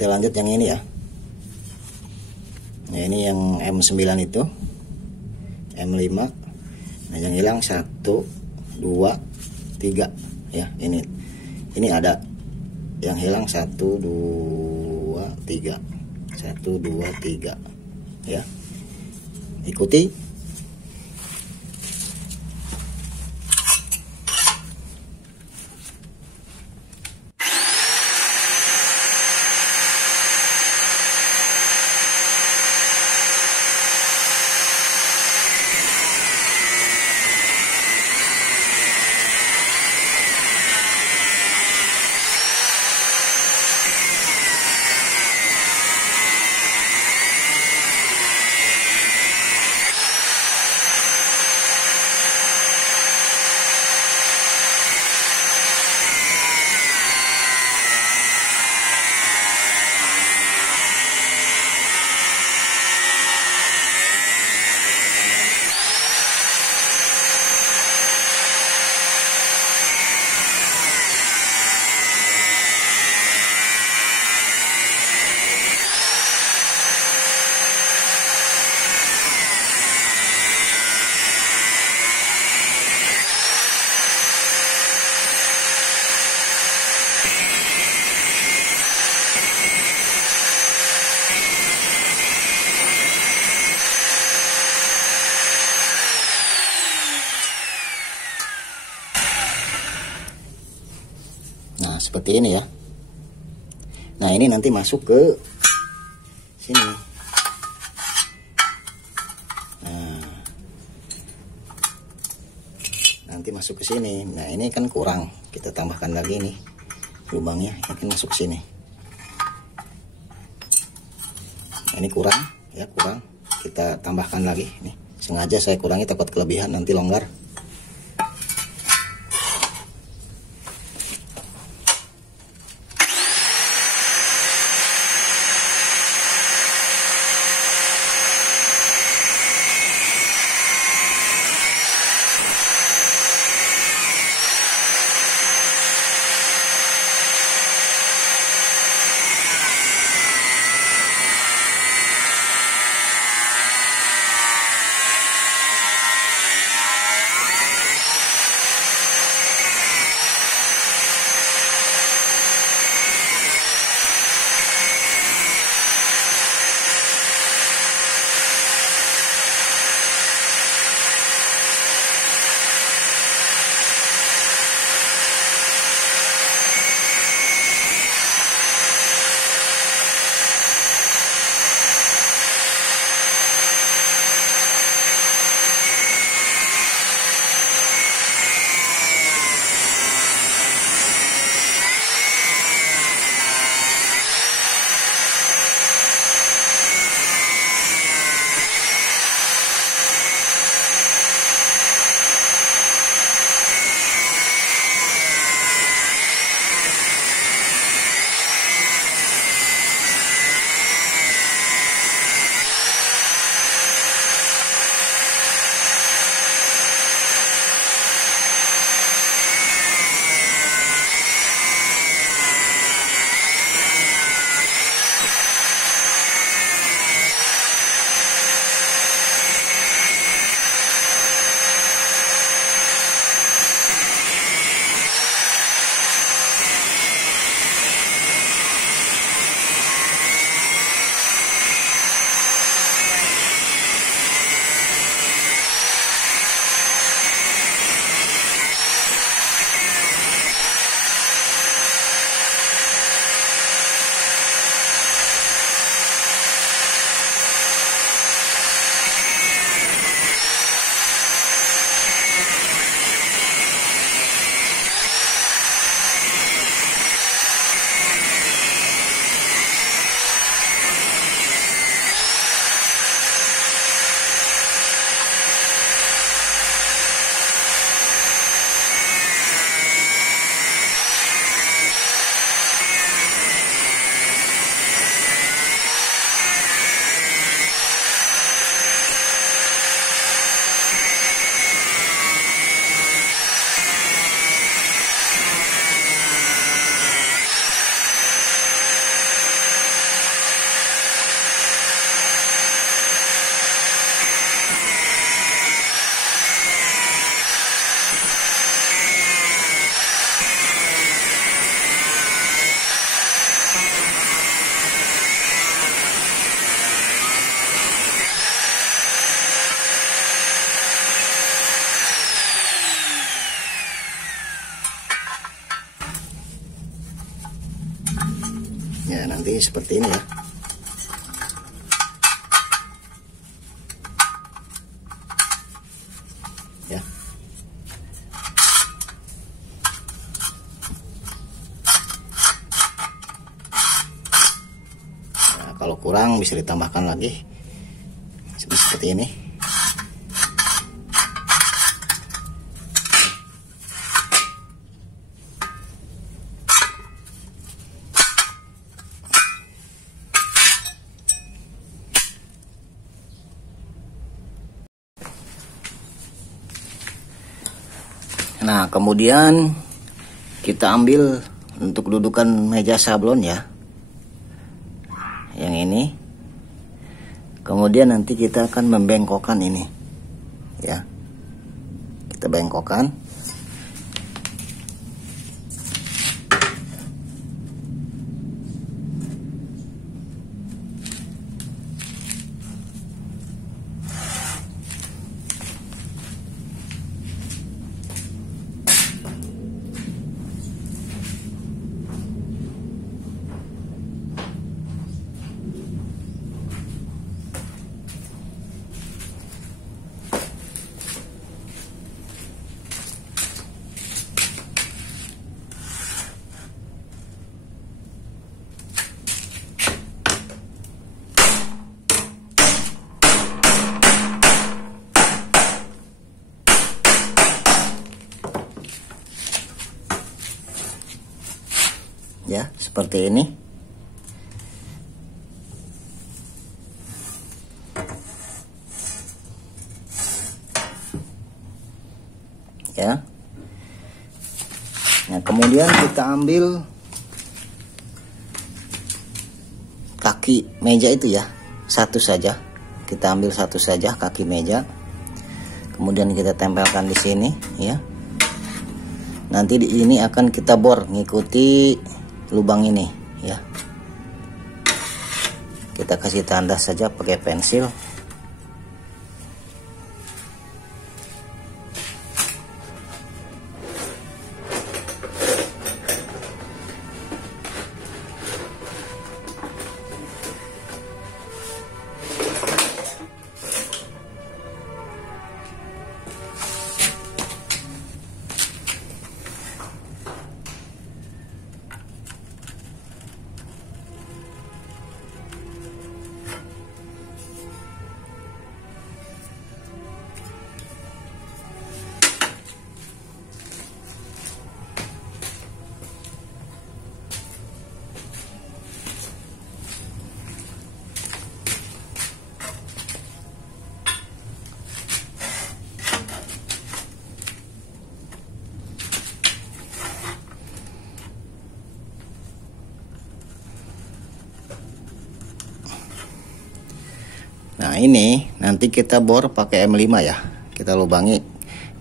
kita lanjut yang ini ya. Nah ini yang M9 itu, M5. Nah yang hilang 1 2 3 ya. Ini ada yang hilang 1 2 3 1 2 3 ya. Ikuti. Nah seperti ini ya. Nah ini nanti masuk ke sini. Nah nanti masuk ke sini. Nah ini kan kurang, kita tambahkan lagi nih lubangnya, ini masuk ke sini. Nah, ini kurang ya, kurang, kita tambahkan lagi nih. Sengaja saya kurangi takut kelebihan nanti longgar. nanti seperti ini ya. Ya. Nah, kalau kurang bisa ditambahkan lagi seperti ini. Nah, kemudian kita ambil untuk dudukan meja sablon ya, yang ini. Kemudian nanti kita akan membengkokkan ini ya, kita bengkokkan. Ya, seperti ini. Ya. Nah, kemudian kita ambil kaki meja itu ya, satu saja. Kita ambil satu saja kaki meja. Kemudian kita tempelkan di sini ya. Nanti di ini akan kita bor ngikuti lubang ini ya. Kita kasih tanda saja pakai pensil. Nah, ini nanti kita bor pakai M5 ya. Kita lubangi.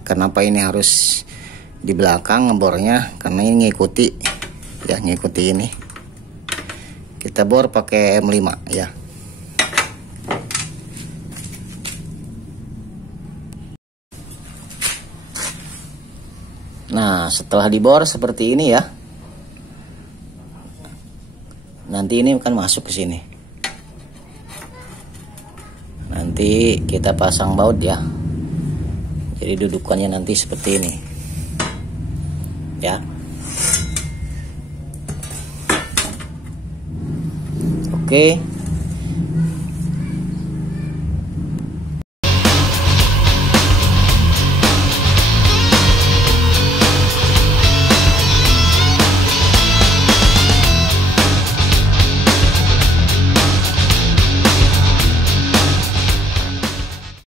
Kenapa ini harus di belakang ngebornya? Karena ini ngikuti ya, ngikuti ini. Kita bor pakai M5 ya. Nah, setelah dibor seperti ini ya. Nanti ini akan masuk ke sini. Nanti kita pasang baut ya. Jadi dudukannya nanti seperti ini. Ya. Oke.